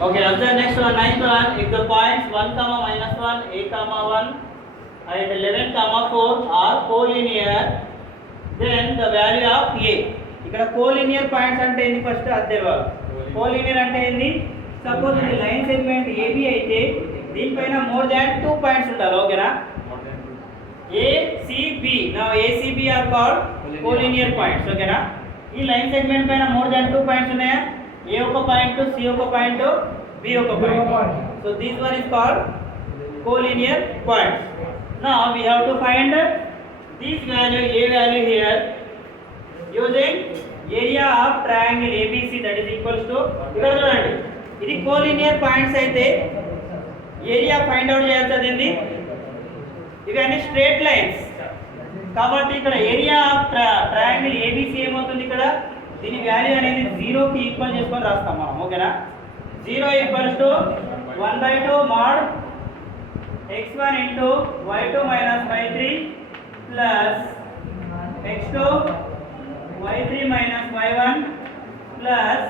Okay, observe next one, ninth one. If the points 1 comma minus 1, a comma 1 and 11 comma 4 are collinear, then the value of a. ఇక్కడ collinear points అంటే ఏంది ఫస్ట్ అదేవా. కోలినియర్ అంటే ఏంది? సపోజ్ ఇది line segment AB అయితే దీనిపైన మోర్ దాన్ 2 పాయింట్స్ ఉండాలి. ఓకేనా? ACB. Now ACB are called collinear points. ఓకేనా? ఈ లైన్ సెగ్మెంట్ పైన మోర్ దాన్ 2 పాయింట్స్ ఉన్నాయా? A ఒక పాయింట్, C ఒక పాయింట్, B ఒక point. So this one is called collinear points. Now we have to find this value, A value here, using area of triangle ABC, that is equals to. ఇక్కడ చూడండి, ఇది collinear points అయితే area find out చేయాల్సింది. ఇవన్నీ straight lines కాబట్టి ఇక్కడ area of triangle ABC ఏమవుతుంది? ఇక్కడ దీని వాల్యూ అనేది 0 కి ఈక్వల్ చేసుకొని రాస్తాం మనం. ఓకేనా? 0 equals to 1/2 mod x1 into y2 minus y3 plus x2 y3 minus y1 plus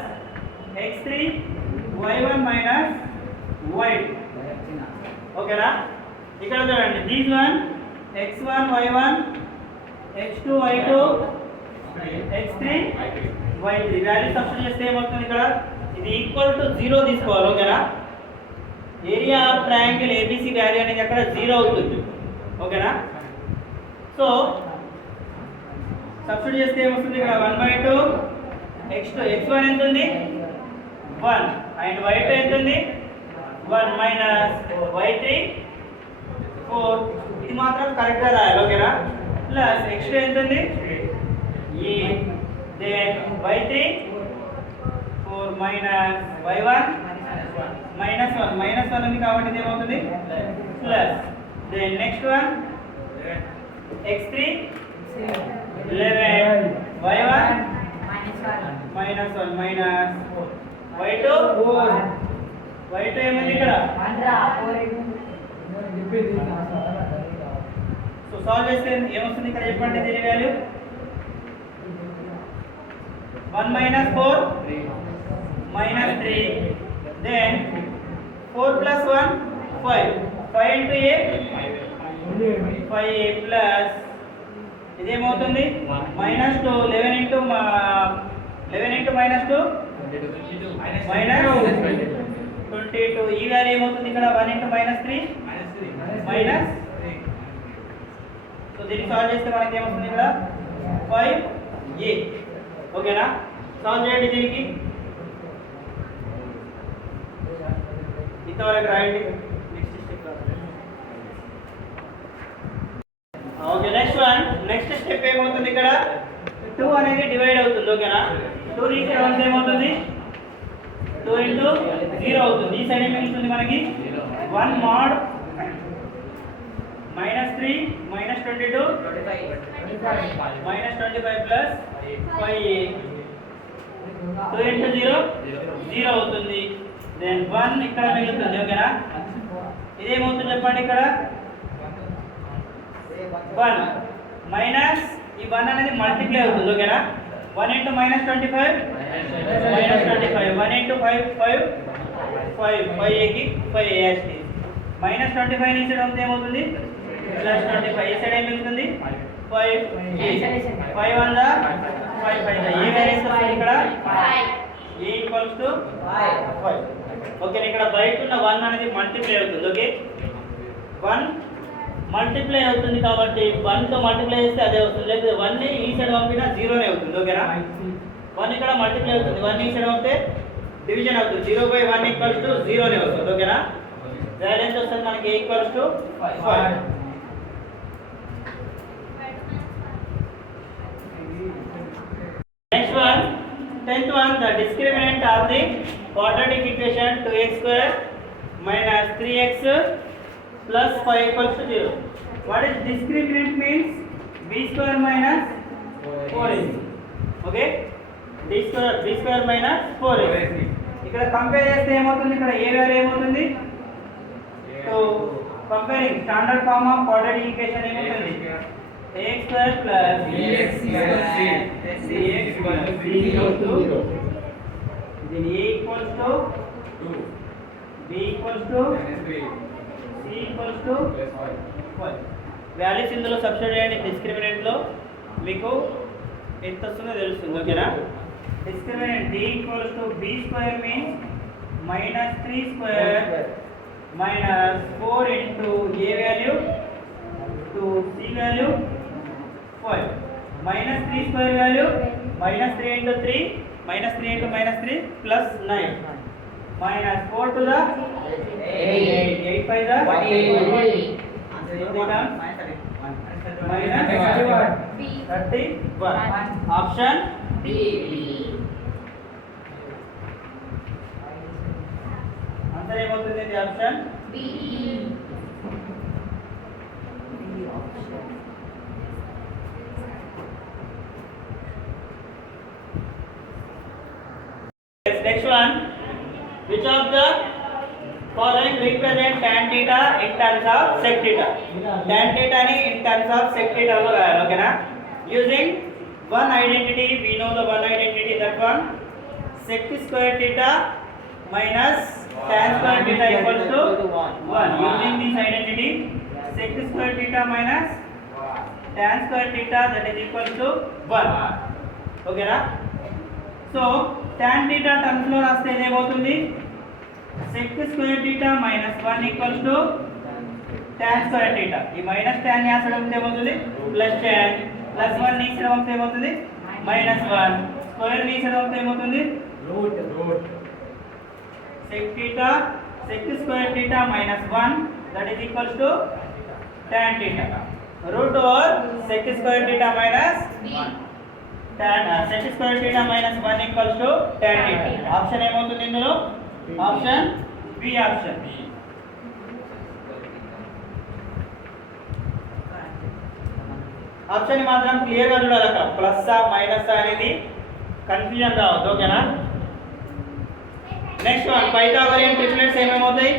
x3 y1 minus y2. ఓకేనా? ఇక్కడ చూడండి, these one x1 y1 x2 y2 x3 y3 value substitute చేస్తే ఏమవుతుంది? ఇక్కడ ఇది ఈక్వల్ టు 0 తీసుకోవాలి. ఓకేనా? Area of triangle ABC value అనేది అక్కడ 0 అవుతుంది. ఓకేనా? సో సబ్స్టిట్యూట్ చేస్తే ఏమవుతుంది? ఇక్కడ 1/2 x2 x1 ఎంత ఉంది? 1 అండ్ y2 ఎంత ఉంది? 1 మైనస్ y3 4. ఇది మాత్రం కరెక్ట్ గా రాయాలి. ఓకేనా? ప్లస్ x2 ఎంత ఉంది? E then y3 4 minus y1 minus 1 ఉంది కాబట్టి ఇది ఏమవుతుంది? Plus then next one x3 11 y1 minus 1 minus y2 y2 ఏముంది ఇక్కడ? సో సాల్వ్ చేస్తే ఏమొస్తుంది ఇక్కడ చెప్పండి దీని వాల్యూ? 1 minus 4 minus 3 then 4 plus 1 5 5 into a 5a plus ఇదేమవుతుంది? minus 2 11 into minus 2 minus 22. ఈ వాల్యూ ఏమవుతుంది ఇక్కడ? 1 into minus 3 minus. సో దీన్ని సాల్వ్ చేస్తే మనకి ఏమవుతుంది ఇక్కడ? 5a. ఓకేనా? సాల్వ్ చేయండి దీనికి. ఇంతవరకు రాయండి. Next step. Okay, next step ఏమవుతుంది? ఇక్కడ 2 అనేది డివైడ్ అవుతుంది. ఓకేనా? 2 ని ఇక్కడ వస్తే ఏమవుతుంది? 2 into 0 అవుతుంది. ఈ సైడ్ ఏం మిగులుతుంది మనకి? 1 mod minus 3 minus 22 minus 25 plus 5a. 2 into 0 0 అవుతుంది. దెన్ 1 ఇక్కడ మిగులుతుంది. ఓకేనా? ఇదేమవుతుంది చెప్పండి? ఇక్కడ 1 మైనస్ ఈ 1 అనేది మల్టిప్లై అవుతుంది. ఓకేనా? 1 into minus 25 minus 25 1 into 5 5 5a కి 5a యాస్టి minus 25 ని సైడ్ ఉంటే ఏమవుతుంది? ప్లస్ 25. ఈ సైడ్ ఏం మిగులుతుంది? 5 5 1 ద 5 5 ద. ఏ వాల్యూ వస్తుంది ఇక్కడ? a equals to 5. ఓకే, ఇక్కడ బయట ఉన్న 1 అనేది మల్టిప్లై అవుతుంది. ఓకే, 1 మల్టిప్లై అవుతుంది కాబట్టి 1 తో మల్టిప్లై చేస్తే అదే వస్తుంది. లేదా 1 ని ఈ సైడ్ పంపినా 0 నే అవుతుంది. ఓకేనా? 1 ఇక్కడ మల్టిప్లై అవుతుంది, 1 ఈ సైడ్ పంపితే డివిజన్ అవుతుంది. 0/1 ఈక్వల్స్ టు 0 నే వస్తుంది. ఓకేనా? వాల్యూ ఎంత వస్తుంది మనకి? a equals to 5. Next one, 10th one, the discriminant of the quadratic equation 2x square minus 3x plus 5 equals to 0. What is discriminant means? b square minus 4ac. Okay, b square minus 4ac. ఇక్కడ కంపేర్ చేస్తే ఏమవుతుంది? ఇక్కడ a value ఏమవుతుంది? So comparing standard form of quadratic equation ఏమవుతుంది? ax square plus bx minus cx plus b equals to then a equals to b equals to c equals to 5. వాల్యూస్ ఇందులో సబ్స్టిట్యూట్ చేయండి. డిస్క్రిమినెంట్ లో మీకు ఎంత వస్తుందో తెలుస్తుంది. ఓకేనా? Discriminant d equals to b square means minus 3 square minus 4 into a value to c value 5 minus 3 square value minus 3 into 3 minus 3 into minus 3 plus 9 minus 4 to the 8 8 by the 8 minus 31 option B. Answer ఏమవుతుంది? ఇది option B. Next one, which of the following represent tan theta in terms of sec theta? Tan theta ni in terms of sec theta lo rayali. Okay na? Using one identity, we know the one identity, that one sec square theta minus tan square theta equals to 1. Using this identity, sec square theta minus tan square theta, that is equals to 1. Okay na? So tan theta terms లో రాస్తే ఏమవుతుంది? sec square theta minus 1 equals to tan square theta. ఈ minus tan ని అసలు ఏమవుతుంది? Plus tan plus 1 ని ఇక్కడ ఉంటే ఏమవుతుంది? మైనస్ 1 స్క్వేర్ ని ఇక్కడ ఉంటే ఏమవుతుంది? Root sec theta sec square theta minus 1, that is equals to tan theta. Root over sec square theta minus 1. Tan sec square theta minus 1 equals to tan theta. Option ఏమవుతుంది ఇందులో? Option B option. ఆప్షన్ మాత్రం clear గా చూడాలి. అక్కడ plus minus అనేది confusion రావద్దు. ఓకేనా? Next one, Pythagorean triplets ఏమేమవుతాయి?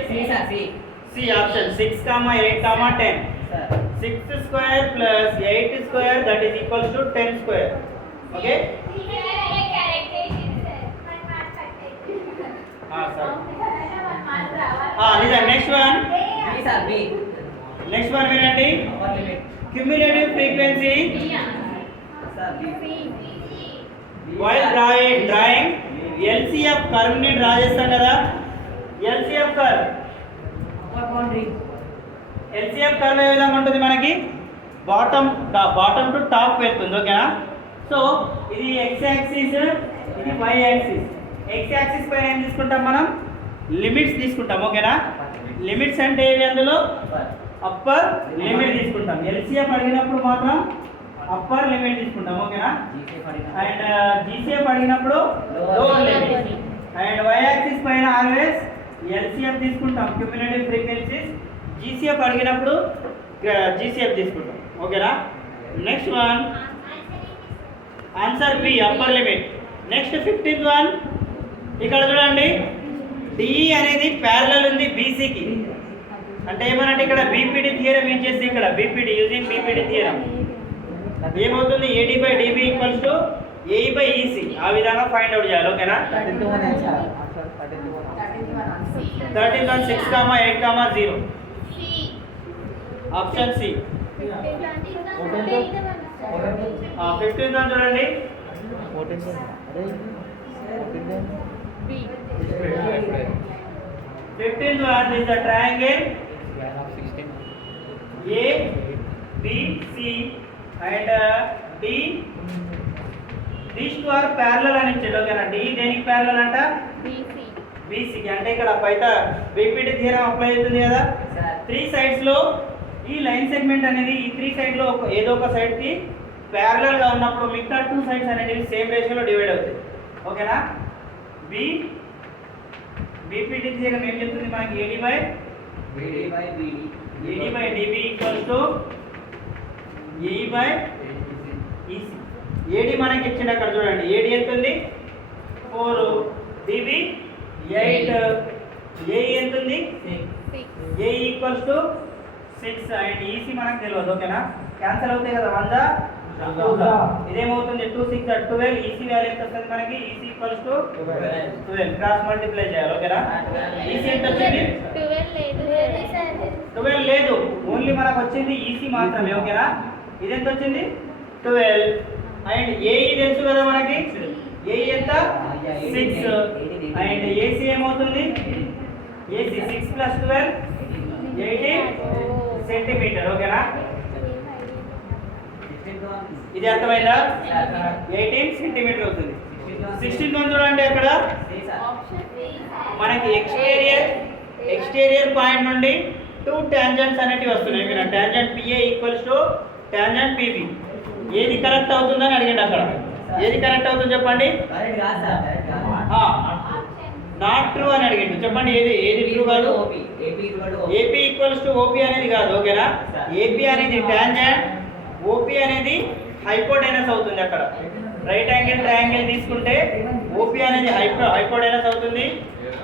C option 6, 8, 10. 6 square plus 8 square, that is equals to 10 square. Okay? నిజం. నెక్స్ట్ వన్ వినండి. Cumulative frequency while drawing LCF curve ని డ్రా చేస్తాం కదా. ఎల్సిఎఫ్ కర్వ్ ఏ విధంగా ఉంటుంది? మనకి బాటమ్ టు టాప్ వెళ్తుంది. ఓకేనా? సో ఇది ఎక్స్ యాక్సిస్, ఇది వై యాక్సిస్. ఎక్స్ యాక్సిస్ పైన ఏం తీసుకుంటాం మనం? లిమిట్స్ తీసుకుంటాం. ఓకేనా? లిమిట్స్ అంటే ఏవి? అందులో అప్పర్ లిమిట్ తీసుకుంటాం. ఎల్సిఎఫ్ అడిగినప్పుడు మాత్రం అప్పర్ లిమిట్ తీసుకుంటాం. ఓకేనా? అండ్ జీసీఎఫ్ అడిగినప్పుడు lower limit. And y axis పైన ఆల్వేస్ ఎల్సిఎఫ్ తీసుకుంటాం, క్యుములేటివ్ ఫ్రీక్వెన్సీస్. జీసీఎఫ్ అడిగినప్పుడు జీసీఎఫ్ తీసుకుంటాం. ఓకేనా? Next one answer B, upper limit. Next 15th one, ఇక్కడ చూడండి. డిఈ అనేది ప్యారలల్ ఉంది బీసీకి. అంటే ఏమనంటే ఇక్కడ బీపీడీ థియరం యూజ్ చేసి, ఇక్కడ బీపీడీ యూజింగ్ బీపీడీ థియరం ఏమవుతుంది? ఏడీ by DB equals to AE by EC. ఆ విధంగా ఫైండ్ అవుట్ చేయాలి. ఓకేనా? 13 1 6, 8, 0. Option C. 15th వన్ చూడండి. 15th one is the triangle A, B, C and D. These two are parallel అని ఇచ్చాడు. ఓకేనా? D దేనికి ప్యారలల్ అంట? BC కి. అంటే ఇక్కడ పైన బీపీడీ థియరం అప్లై అవుతుంది కదా. 3 సైడ్స్ లో ఈ లైన్ సెగ్మెంట్ అనేది ఈ 3 సైడ్ లో ఏదో ఒక సైడ్ కి ప్యారలల్ గా ఉన్నప్పుడు మిగతా 2 సైడ్స్ అనేవి సేమ్ రేషియోలో డివైడ్ అవుతాయి. ఓకేనా? బీపీడీ థియరం ఏం చెప్తుంది మనకి? AD by DB equals to AE by EC. AD మనకి ఇచ్చింది అక్కడ చూడండి. ఏడీ ఎంత ఉంది? 4, డిబి 8, ఏఈ ఎంత ఉంది? 6. AE equals to 6 and EC మనకు తెలియదు. ఓకేనా? క్యాన్సల్ అవుతాయి కదా. 1 ద ఇదేమవుతుంది 2 6 12 ఈసీ వాల్యూ ఎంత వస్తుంది మనకి EC equals to 12 cross multiply చేయాలి ఓకేనా ఈసీ ఎంత వచ్చింది 12 లేదు ఓన్లీ మనకు వచ్చింది ఈసీ మాత్రమే ఓకేనా ఇది ఎంత వచ్చింది 12 అండ్ ఏఈ తెలుసు కదా మనకి ఏఈ ఎంత 6 అండ్ ఏసీ ఏమవుతుంది ఏసీ 6 ప్లస్ 12 18 సెంటీమీటర్ ఓకేనా ఇది అర్థమైందా 18 సెంటీమీటర్ అవుతుంది 16 తో చూడండి అక్కడ మనకి ఎక్స్టీరియర్ పాయింట్ నుండి 2 టాంజెంట్స్ అనేటివి వస్తున్నాయి ఇక్కడ tangent PA equals to tangent PB ఏది కరెక్ట్ అవుతుందని అడిగాడు అక్కడ ఏది కరెక్ట్ అవుతుంది చెప్పండి నాట్ ట్రూ అని అడిగిండు చెప్పండి ఏది ట్రూ కాదు ఏపీ ఈక్వల్స్ టు ఓపీ అనేది కాదు ఓకేనా ఏపీ అనేది టాంజెంట్ ఓపీ అనేది హైపోటెనస్ అవుతుంది అక్కడ రైట్ యాంగిల్ ట్రయాంగిల్ తీసుకుంటే ఓపీ అనేది హైపోటెనస్ అవుతుంది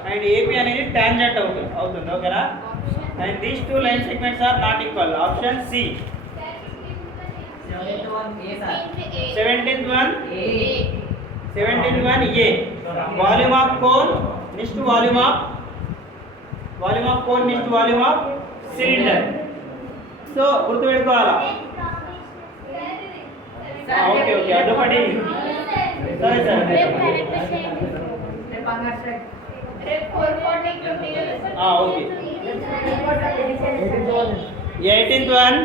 అండ్ ఏపీ అనేది టాంజెంట్ అవుతుంది ఓకేనా and these two line segments are not equal option C 17th one A volume of cone next to volume of cone next to volume of cylinder so గుర్తు పెట్టుకోవాలా ఓకే అదొకటి సరే okay 18th one